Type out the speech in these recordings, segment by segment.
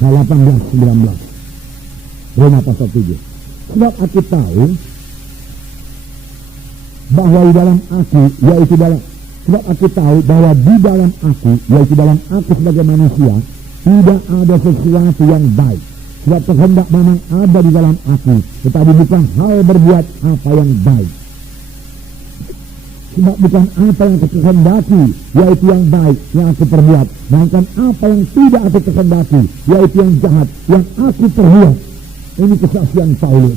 18-19. Roma pasal 7. Sebab aku tahu bahwa di dalam aku, yaitu dalam, sebab aku tahu bahwa di dalam aku, yaitu dalam aku sebagai manusia, tidak ada sesuatu yang baik. Sebab kehendak memang ada di dalam aku, tetapi bukan hal berbuat apa yang baik. Sebab bukan apa yang aku kehendaki, yaitu yang baik, yang aku perbuat. Melainkan apa yang tidak aku kehendaki, yaitu yang jahat, yang aku perbuat. Ini kesaksian Paulus.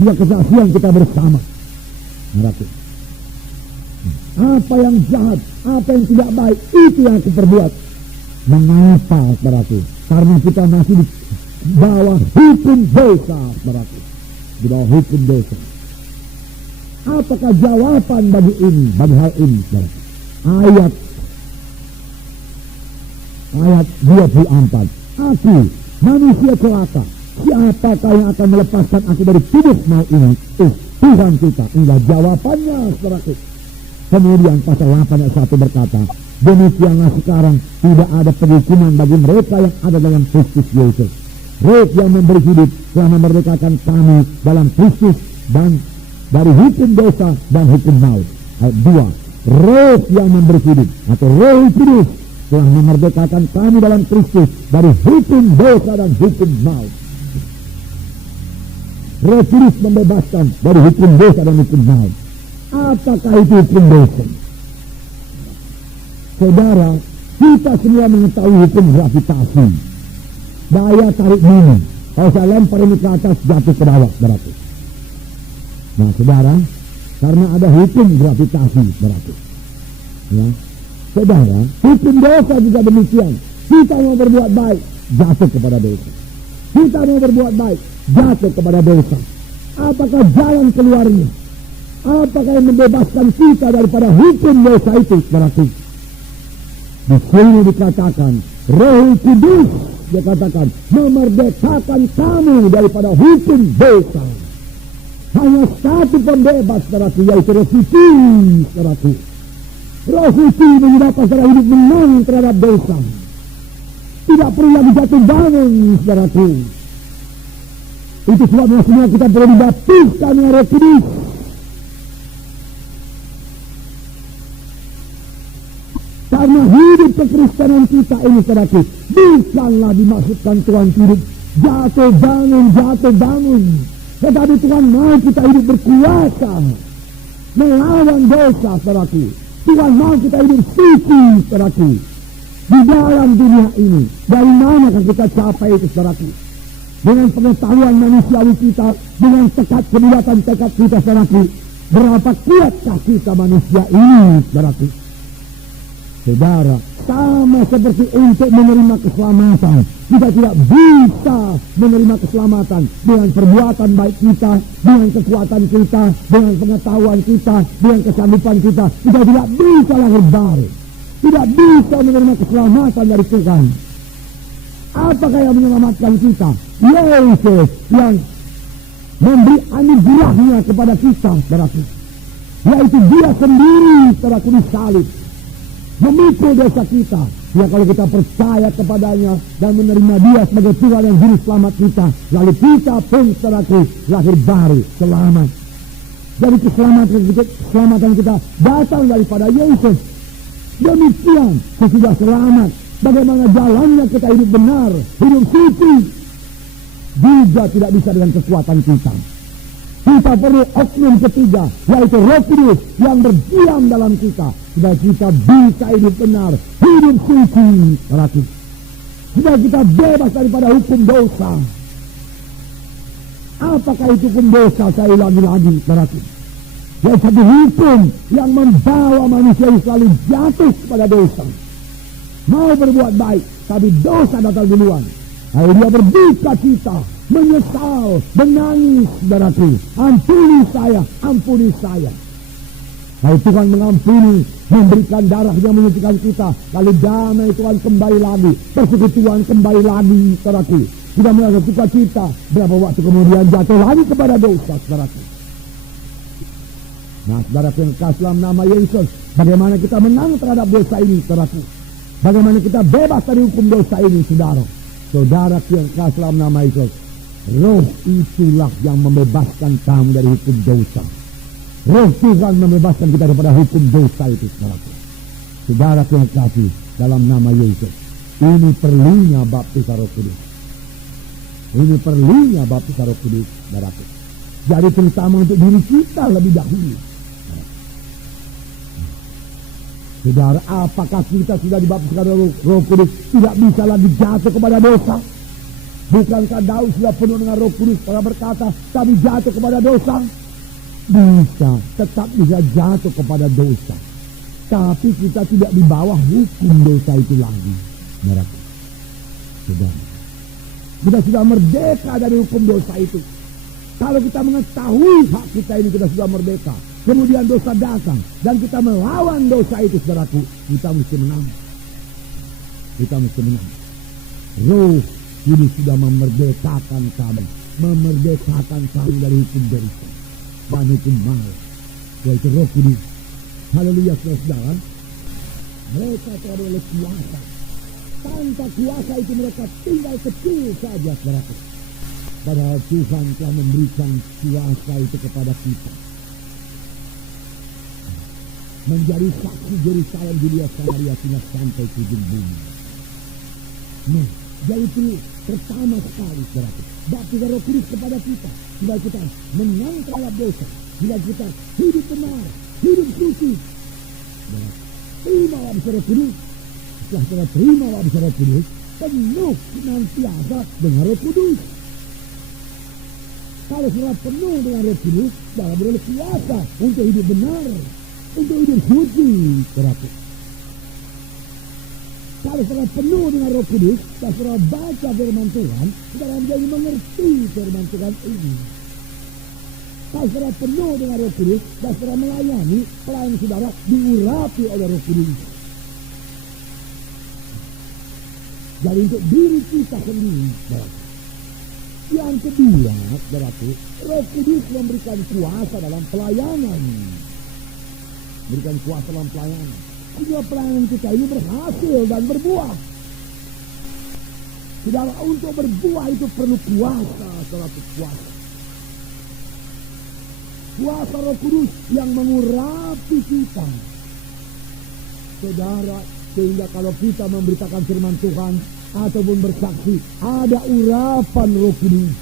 Dia kesaksian kita bersama. Berarti apa yang jahat, apa yang tidak baik, itu yang aku perbuat. Mengapa berarti? Karena kita masih di bawah hukum dosa berarti. Di bawah hukum dosa. Apakah jawaban bagi ini, bagi hal ini? Berarti? Ayat 24. Aku manusia celaka. Siapakah yang akan melepaskan aku dari tubuh maut ini? Tuhan kita. Inilah jawabannya, saudaraku. Kemudian pasal 8 ayat 1 berkata, demikianlah sekarang tidak ada penghukuman bagi mereka yang ada dalam Kristus Yesus. Roh yang memberi hidup telah memerdekakan kami dalam Kristus dan dari hukum dosa dan hukum maut. Ayat 2. Roh yang memberi hidup atau Roh Kudus telah memerdekakan kami dalam Kristus dari hukum dosa dan hukum maut. Roh Kudus membebaskan dari hukum dosa dan hukum maut. Apakah itu hukum dosa? Saudara, kita semua mengetahui hukum gravitasi. Daya tarik bumi. Kalau saya lempar ini ke atas, jatuh ke bawah berarti. Nah, saudara, karena ada hukum gravitasi berarti. Ya, saudara, hukum dosa juga demikian. Kita mau berbuat baik, jatuh kepada dosa. Kita mau berbuat baik, jatuh kepada dosa. Apakah jalan keluarnya? Apakah yang membebaskan kita daripada hukum dosa itu? Berarti di sini dikatakan Roh Kudus, dia katakan memerdekakan kamu daripada hukum dosa. Hanya satu pembebas, berarti, yaitu Roh Suci, berarti. Roh Suci menyebabkan secara hidup menang terhadap dosa. Tidak perlu lagi jatuh bangun, berarti. Itu sebabnya semua kita perlu dibaptiskan oleh Roh Kudus. Karena hidup kekristenan kita ini, saudaraku, bukanlah dimaksudkan Tuhan hidup jatuh bangun. Tetapi Tuhan mau kita hidup berkuasa melawan dosa, saudaraku. Tuhan mau kita hidup suci, saudaraku, di dalam dunia ini. Dari mana kan kita capai itu, saudaraku? Dengan pengetahuan manusiawi kita, dengan tekad kita, saudaraku. Berapa kuatkah kita manusia ini, saudaraku? Saudara, sama seperti untuk menerima keselamatan, kita tidak bisa menerima keselamatan dengan perbuatan baik kita, dengan kekuatan kita, dengan pengetahuan kita, dengan kesanggupan kita. Kita tidak bisa lahir baru, tidak bisa menerima keselamatan dari Tuhan. Apakah yang menyelamatkan kita? Yesus yang memberi anugerahnya kepada kita, berarti, yaitu Dia sendiri, saudaraku, disalib, memikul dosa kita. Ya, kalau kita percaya kepadanya dan menerima Dia sebagai Tuhan yang juru selamat kita, lalu kita pun, saudaraku, lahir baru, selamat. Jadi keselamatan kita datang daripada Yesus. Demikian sesudah selamat, bagaimana jalannya kita hidup benar, hidup suci, juga tidak bisa dengan kekuatan kita. Kita perlu oknum ketiga, yaitu Roh Kudus yang berdiam dalam kita, supaya kita bisa hidup benar, hidup suci, berarti supaya kita bebas daripada hukum dosa. Apakah itu hukum dosa? Saya ulangi lagi, berarti yaitu satu hukum yang membawa manusia selalu jatuh kepada dosa. Mau berbuat baik, tapi dosa datang duluan. Lalu dia berduka cita, menyesal, menangis, saudaraku. Ampuni saya. Lalu Tuhan mengampuni, memberikan darahnya menyucikan kita. Lalu damai Tuhan kembali lagi, persekutuan kembali lagi, saudaraku. Tidak merasa suka cita, berapa waktu kemudian jatuh lagi kepada dosa, saudaraku. Nah, saudaraku yang kasih dalam nama Yesus, bagaimana kita menang terhadap dosa ini, saudaraku? Bagaimana kita bebas dari hukum dosa ini, saudara? Saudara yang kasih dalam nama Yesus, Roh itulah yang membebaskan kamu dari hukum dosa. Roh Tuhan membebaskan kita daripada hukum dosa itu, saudara. Saudara yang kasih dalam nama Yesus, ini perlunya baptis Roh Kudus. Ini perlunya baptis Roh Kudus, saudaraku. Jadi terutama untuk diri kita lebih dahulu. Saudara, apakah kita sudah dibaptiskan Roh Kudus tidak bisa lagi jatuh kepada dosa? Bukankah Daud sudah penuh dengan Roh Kudus pada berkata, kami jatuh kepada dosa? Bisa, tetap bisa jatuh kepada dosa. Tapi kita tidak di bawah hukum dosa itu lagi. Saudara, kita sudah merdeka dari hukum dosa itu. Kalau kita mengetahui hak kita ini, kita sudah merdeka. Kemudian dosa datang dan kita melawan dosa itu, saudaraku, kita mesti menang. Kita mesti menang. Roh Kudus sudah memerdekakan kami, dari hukum dosa dan hukum maut, yaitu Roh Kudus. Haleluya, saudara. Mereka telah oleh kuasa. Tanpa kuasa itu mereka tinggal kecil saja, saudaraku. Padahal Tuhan telah memberikan kuasa itu kepada kita. Menjadi saksi Yerusalem, Judea, Samaria, hingga sampai ke ujung bumi. Nah, jadi itu pertama sekali, saudaraku, baptis Roh Kudus kepada kita, bila kita menang terhadap dosa, bila kita hidup benar, hidup suci. Terima baptis Roh Kudus. Setelah kita terima baptis Roh Kudus, penuh senantiasa dengan Roh Kudus. Kalau sudah penuh dengan Roh Kudus, dalam beroleh kuasa untuk hidup benar, untuk hidup suci, saudaraku. Kalau sudah penuh dengan Roh Kudus, kita sudah baca firman Tuhan, kita akan menjadi mengerti firman Tuhan ini. Kalau sudah penuh dengan Roh Kudus, kita sudah melayani, pelayan saudara diurapi oleh Roh Kudus. Jadi untuk diri kita sendiri, saudara. Yang kedua, saudaraku, Roh Kudus memberikan kuasa dalam pelayanan. Memberikan kuasa dalam pelayanan. Sehingga pelayanan kita ini berhasil dan berbuah. Saudara, untuk berbuah itu perlu kuasa, saudaraku, kuasa. Kuasa Roh Kudus yang mengurapi kita. Saudara, sehingga kalau kita memberitakan firman Tuhan ataupun bersaksi, ada urapan Roh Kudus.